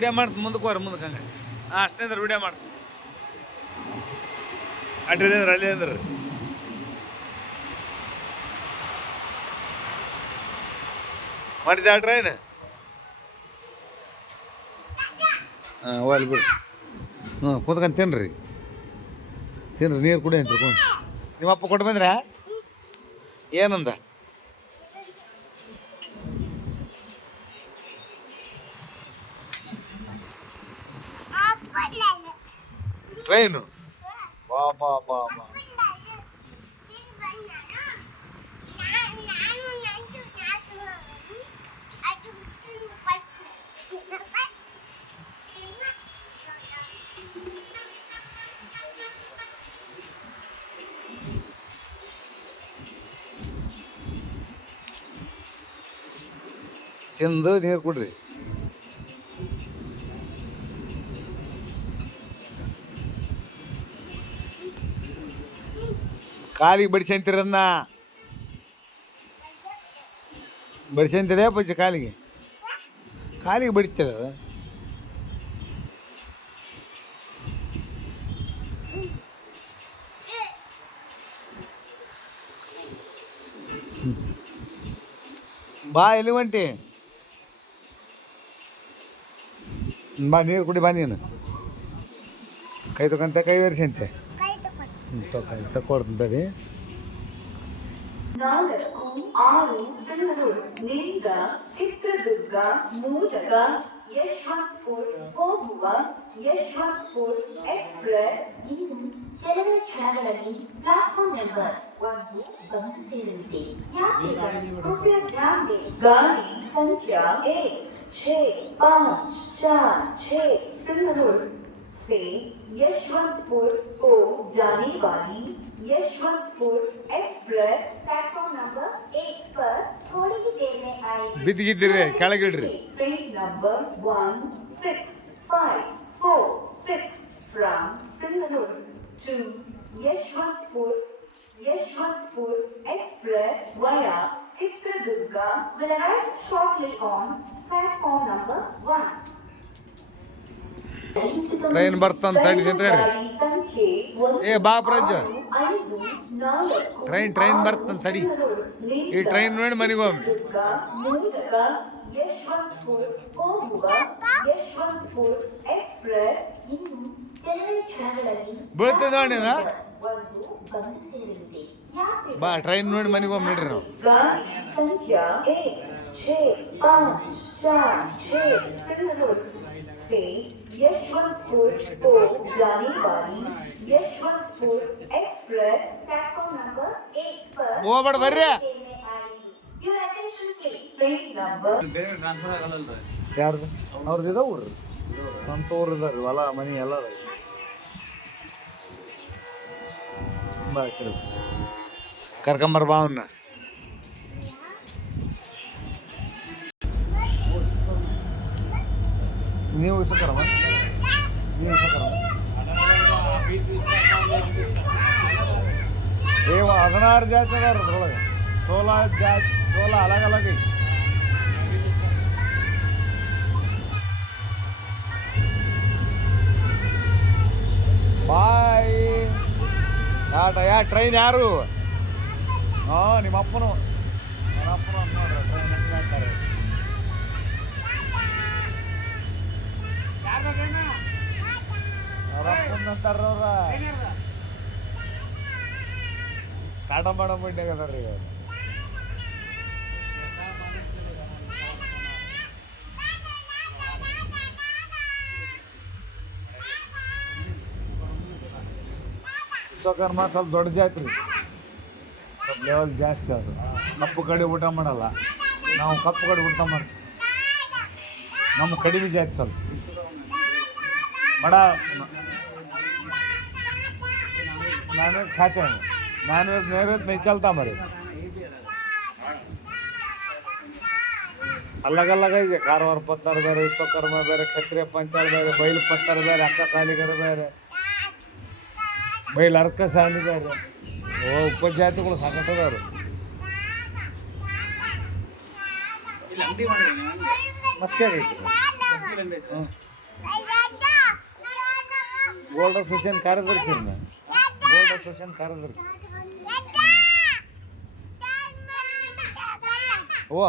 Video ಮಾಡ್ತೀನಿ ಮುಂದಕ್ಕೆ ಹೋರ ಮುಂದಕ್ಕೆ ಹಂಗೆ ಅಷ್ಟೇ ಅಂದ್ರೆ ವಿಡಿಯೋ ಮಾಡ್ತೀನಿ ಅಡ್ರಿ ಅಂದ್ರೆ ಅಲ್ಲಿ ಅಂದ್ರೆ ಮಾಡಿದ್ದೆ ಆ ಟ್ರೈನ್ ಹಾಂ ಹೋಗ್ಲಿ ಬಿಡಿ ಕೂತ್ಕೊಂಡು ತಿನ್ನಿರಿ ನೀರು ಕುಡಿ ಅಂತ ನಿಮ್ಮಪ್ಪ ಕೊಟ್ಟು ಬಂದ್ರ ಏನಂದ ಟ್ರೈನು ಬಾ ಬಾ ಬಾ ಬಾ ತಿಂದು ನೀರು ಕುಡ್ರಿ ಕಾಲಿಗೆ ಬಡಿಸಂತೀರನ್ನ ಬಡಿಸಂತೀರ ಪಂಚ ಕಾಲಿಗೆ ಬಡಿತೀರ ಅದು ಬಾ ಎಲ್ಲಿ ಹೊಂಟಿ ಬಾ ನೀರು ಕುಡಿ ಬಾ ನೀನು ಕೈ ತಗೊಂತ ಕೈ ಒರೆಸಂತೆ ತಕೊಡ್ತೀನಿ ತಡಿ 4, 6 ಸಿಂಧನೂರು ನಿಂಗ ಚಿತ್ರದುರ್ಗ ಮೂಲಕ ಯಶವಂತಪುರ ಹೋಗುವ ಯಶವಂತಪುರ ಎಕ್ಸ್ಪ್ರೆಸ್ ಇನ್ನು ಕೆಲವೇ ಕ್ಷಣಗಳಲ್ಲಿ ಪ್ಲಾಟ್ಫಾರ್ಮ್ ನಂಬರ್ 1 ಬಂದು ಸೇರಲಿದೆ ಗಾಡಿ ಸಂಖ್ಯಾ 16546 सिंधनूर से यशवंतपुर को जाने वाली यशवंतपुर एक्सप्रेस प्लेटफॉर्म नंबर 1 पर थोड़ी ही देर में आएगी। बिद्दिगिद्दिरे ಕೆಳಗಿಡ್ರಿ train number 16546 from Sindhanur to Yeshwantpur Express via Chitradurga will arrive shortly on platform number 1. Train ಬರ್ತಾನೆ ತಡಿ ನಿಂತ್ಕರಿ ಏ ಬಾ ಪ್ರಜ್ಜ ಟ್ರೈನ್ ಬರ್ತಾನೆ ತಡಿ ಈ ಟ್ರೈನ್ ನೋಡಿ ಮನೆಗೆ ಹೋಗಿ ಯಶವಂತಪುರ ಹೋಗುವ ಯಶವಂತಪುರ ಎಕ್ಸ್ಪ್ರೆಸ್ ಇನ್ನು ಕೆಲವೇ ಕ್ಷಣಗಳಲ್ಲಿ ಬೀಳ್ತದ ನೋಡಿನ ಬಂದು ಸೇರಲಿದೆ ಬಾ ಟ್ರೈನ್ ನೋಡಿ ಮನೆಗೆ ಹೋಗಿ ನೋಡ್ರಿ ನಾವು ಗಾಡಿ ಸಂಖ್ಯಾ 16546 सिंधनूर से यशवंतपुर को जाने वाली यशवंतपुर एक्सप्रेस प्लेटफॉर्म नंबर 1 पर ಹೋಗ್ಬೇಡ ಬರ್ರಿ Your attention please. Train number ಯಾರ್ದು ಅವ್ರದ್ದು ಇದಾವ ಊರು ಸ್ವಂತ ಊರು ಇದಾರೆ ಹೊಲ ಮನೆ ಎಲ್ಲ ಬಾ ಕರ್ಕೊಂಬರ್ ಬಾ ಅವನ್ನ ನೀವು ಇಸ್ಕರಮ್ಮ ನೀವು ಇಸ್ಕರಮ್ಮ ಏವ 16 ಜಾತಿ ಅದಾರ ಅದ್ರೊಳಗೆ 16 ಜಾತಿ 16 ಅಲಗ್ ಅಲಗ್ ಐತಿ ಬಾಯ್ ಯಾ ಟ್ರೈನ್ ಯಾರು ಹಾಂ ನಿಮ್ಮ ಅಪ್ಪನು ನನ್ನ ಅಪ್ಪನು ಅಂತ ನೋಡ್ರಿ ಟ್ರೈನ್ ಹೆಂಗೆ ಹಾಕ್ತಾರೆ ಅವ್ರ ಅಪ್ಪನ ಅಂತಾರ ಅವ್ರ ಕಾಟ ಮಾಡೋ ಬಿಡ್ನಾಗ ಅದಾರ ಈಗ ವಿಶ್ವಕರ್ಮ ಸ್ವಲ್ಪ ದೊಡ್ಡ ಜಾತ್ರೆ ಸ್ವಲ್ಪ ಲೆವೆಲ್ ಜಾಸ್ತಿ ಅದು ಕಪ್ಪು ಕಡೆ ಊಟ ಮಾಡಲ್ಲ ನಾವು ಕಪ್ಪು ಕಡೆ ಊಟ ಮಾಡ್ತೀವಿ ನಮ್ಮ ಕಡಿಮೆ ಜಾತಿ ಸ್ವಲ್ಪ ಬಡ ನಾನ್ ವೆಜ್ ಖಾತೆ ನಾನ್ ವೆಜ್ ನೈವೇದ್ಯ नहीं चलता हमारे अलग अलग ಇದೆ ಕಾರವಾರ ಪತ್ತಾರ ಬೇರೆ ವಿಶ್ವಕರ್ಮ ಬೇರೆ ಕ್ಷತ್ರಿಯ ಪಂಚಾಳ ಬೇರೆ ಬೈಲು ಪತ್ತಾರ ಬೇರೆ ಅಕ್ಕ ಸಾಲಿಗರ ಬೇರೆ ಬೈಲು ಅರ್ಕ ಸಾಲಿ ಬೇರೆ ಉಪಜಾತಿಗಳು ಸಾಕತ್ತದವ್ರು ಮಸ್ಕೆ ಆಗೈತಿ ಹ್ಞೂ ಗೋಲ್ಡ್ ಅಸೋಸಿಯೇಷನ್ ಕಾರ್ಯದರ್ಶಿ ಗೋಲ್ಡ್ ಅಸೋಸಿಯೇಷನ್ ಕಾರ್ಯದರ್ಶಿ ಓ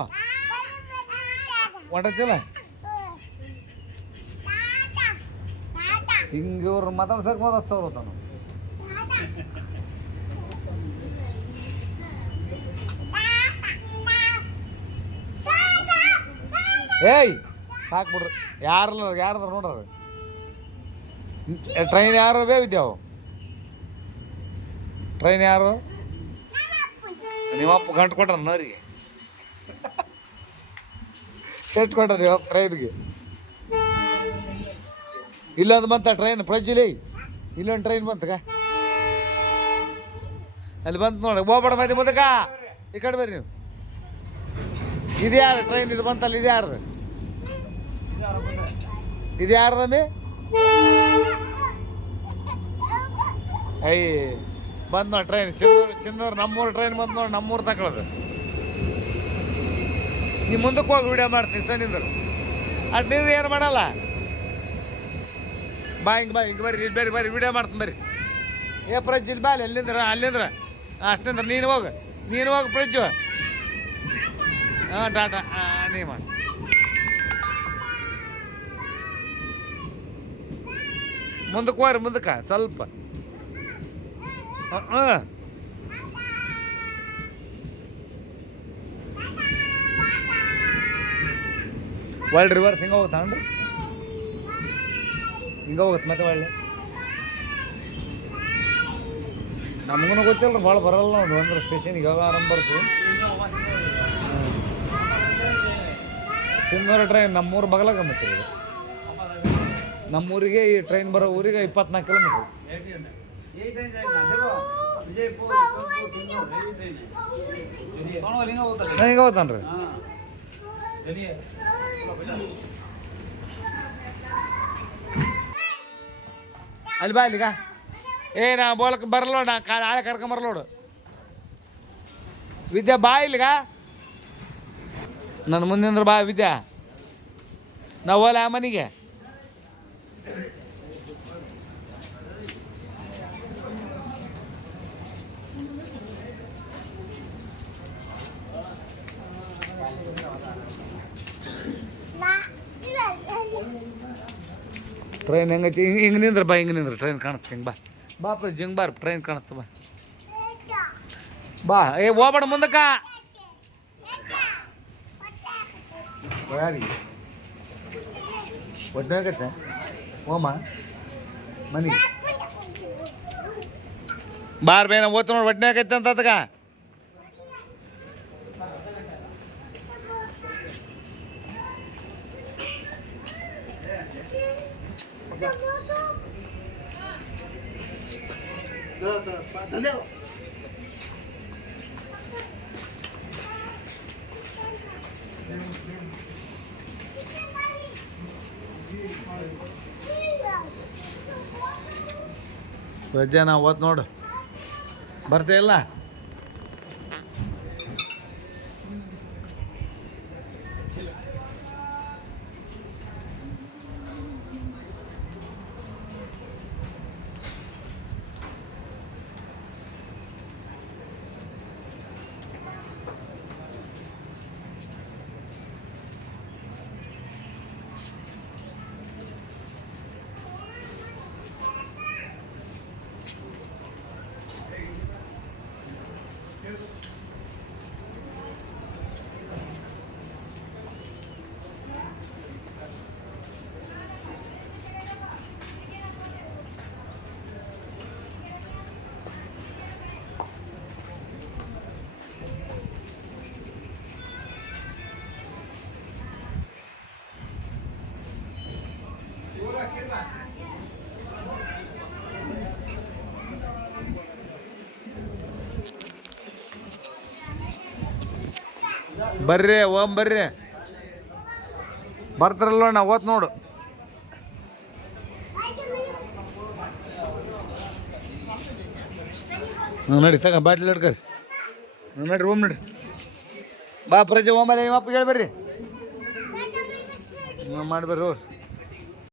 ಹೊಂಟತಿಲ್ಲ ಹಿಂಗೆ ಇವ್ರು ಮಾತಾಡ್ಸಕ್ಕೆ 10,000 ತಾನು ಏಯ್ ಸಾಕು ಬಿಡ್ರಿ ಯಾರದ್ರ ನೋಡ್ರಿ ಟ್ರೈನ್ ಯಾರು ವಿದ್ಯಾವು ಟ್ರೈನ್ ಯಾರು ನೀವಪ್ಪ ಗಂಟು ಕೊಟ್ರ ನವರಿಗೆ ಎಷ್ಟು ಕೊಟ್ರ ನೀವಪ್ಪ ಟ್ರೈನ್ಗೆ ಇಲ್ಲೊಂದು ಬಂತ ಟ್ರೈನ್ ಪ್ರಜ್ವಲಿ ಇಲ್ಲೊಂದು ಟ್ರೈನ್ ಬಂತಗ ಅಲ್ಲಿ ಬಂತು ನೋಡಿ ಹೋಗ್ಬೇಡ ಮಧ್ಯೆ ಮುಂದಕ್ಕ ಈ ಕಡೆ ಬರ್ರಿ ನೀವು ಇದು ಯಾರು ಟ್ರೈನ್ ಇದು ಬಂತಲ್ಲ ಇದು ಯಾರು ಇದು ಯಾರು ರಮ್ಮಿ ಅಯ್ಯ ಬಂದು ನೋಡಿ ಟ್ರೈನ್ ಸಿಂಧೂರು ನಮ್ಮೂರು ಟ್ರೈನ್ ಬಂದು ನೋಡಿ ನಮ್ಮೂರು ತಗೊಳ್ಳೋದು ನೀವು ಮುಂದಕ್ಕೆ ಹೋಗಿ ವಿಡಿಯೋ ಮಾಡ್ತೀನಿ ಇಷ್ಟ ನಿಂದರು ಅದು ನೀವು ಏನು ಮಾಡಲ್ಲ ಹಿಂಗೆ ಬರ್ರಿ ವಿಡಿಯೋ ಮಾಡ್ತೀನಿ ಬರ್ರಿ ಏ ಪ್ರಜ್ಜ್ ಇಲ್ಲಿ ಬಾ ಅಲ್ಲಿಂದ್ರ ಅಷ್ಟಿಂದ್ರ ನೀನು ಹೋಗು ಪ್ರಜ್ಜು ಹಾಂ ಟಾಟಾ ನೀ ಮಾಡಿ ಮುಂದಕ್ಕೆ ಹೋಗ್ರಿ ಮುಂದಕ್ಕೆ ಸ್ವಲ್ಪ ಒಳ್ಳೆ ರಿವರ್ಸ್ ಹಿಂಗೆ ಹೋಗುತ್ತಾ ಅಂದ್ರಿ ಹಿಂಗೆ ಹೋಗುತ್ತೆ ಮತ್ತೆ ಒಳ್ಳೆ ನಮಗೂ ಗೊತ್ತಿಲ್ಲ ಭಾಳ ಬರಲ್ಲ ನೋಡಿ ಅಂದ್ರೆ ಸ್ಟೇಷನ್ಗೆ ಯಾವಾಗ ಆರಂಭ ಬರ್ತೀವಿ ಸಿಂಧೂರು ಟ್ರೈನ್ ನಮ್ಮೂರು ಬಗಲಾಗ ಮತ್ತೆ ಇದು ನಮ್ಮೂರಿಗೆ ಈ ಟ್ರೈನ್ ಬರೋ ಊರಿಗೆ 24 ಕಿಲೋಮೀಟ್ರ್ ಹಿಂಗೆ ಹೋಗ್ತಾನ್ರಿ ಅಲ್ಲಿ ಬಾ ಇಲ್ಲಿಗ ನಾ ಬೋಲಕ್ಕೆ ಬರಲ್ಲ ನಾ ಆಳೆ ಕರ್ಕೊಂಬರಲೋಡು ವಿದ್ಯಾ ಬಾ ಇಲ್ಲಿಗ ನನ್ನ ಮುಂದಿಂದ್ರ ಬಾ ವಿದ್ಯಾ ನಾವು ಹೋಲ ಆ ಮನೆಗೆ ಟ್ರೈನ್ ಹೆಂಗೈತಿ ಹಿಂಗೆ ನಿಂದ್ರ ಬಾ ಹಿಂಗೆ ಟ್ರೈನ್ ಕಾಣುತ್ತೆ ಹಿಂಗೆ ಬಾ ಪ್ರಜ್ ಹಿಂಗೆ ಬಾರ ಟ್ರೈನ್ ಕಾಣುತ್ತೆ ಬಾ ಹೋಗ್ಬೇಡ ಮುಂದಕ್ಕ ಯಾರಿಗೆ ಒದ್ದಾಗತ್ತೆ ಓಮ ಮನಿ ಬಾರ್ ಬೇನ ಓದ್ತು ನೋಡಿ ಒಡ್ನೆ ಆಗೈತೆ ಅಂತ ಅದಕ್ಕ ರಜೆ ನಾವು ಓದ್ ನೋಡು ಬರ್ತಾ ಇಲ್ಲ ಬರ್ರಿ ಓಂ ಬರ್ರಿ ಬರ್ತಾರಲ್ಲ ನಾ ಓದ್ ನೋಡು ನಡಿ ತಗ ಬಾಟ್ಲಿ ಹಿಡ್ಕರಿ ನಡ್ರಿ ಓಮ್ ನಡ್ರಿ ಬಾ ಪ್ರಜೆ ಓಮಲ್ಲ ನಿಮ್ಮಪ್ಪ ಹೇಳಿ ಬರ್ರಿ ಮಾಡಿ ಬರ್ರಿ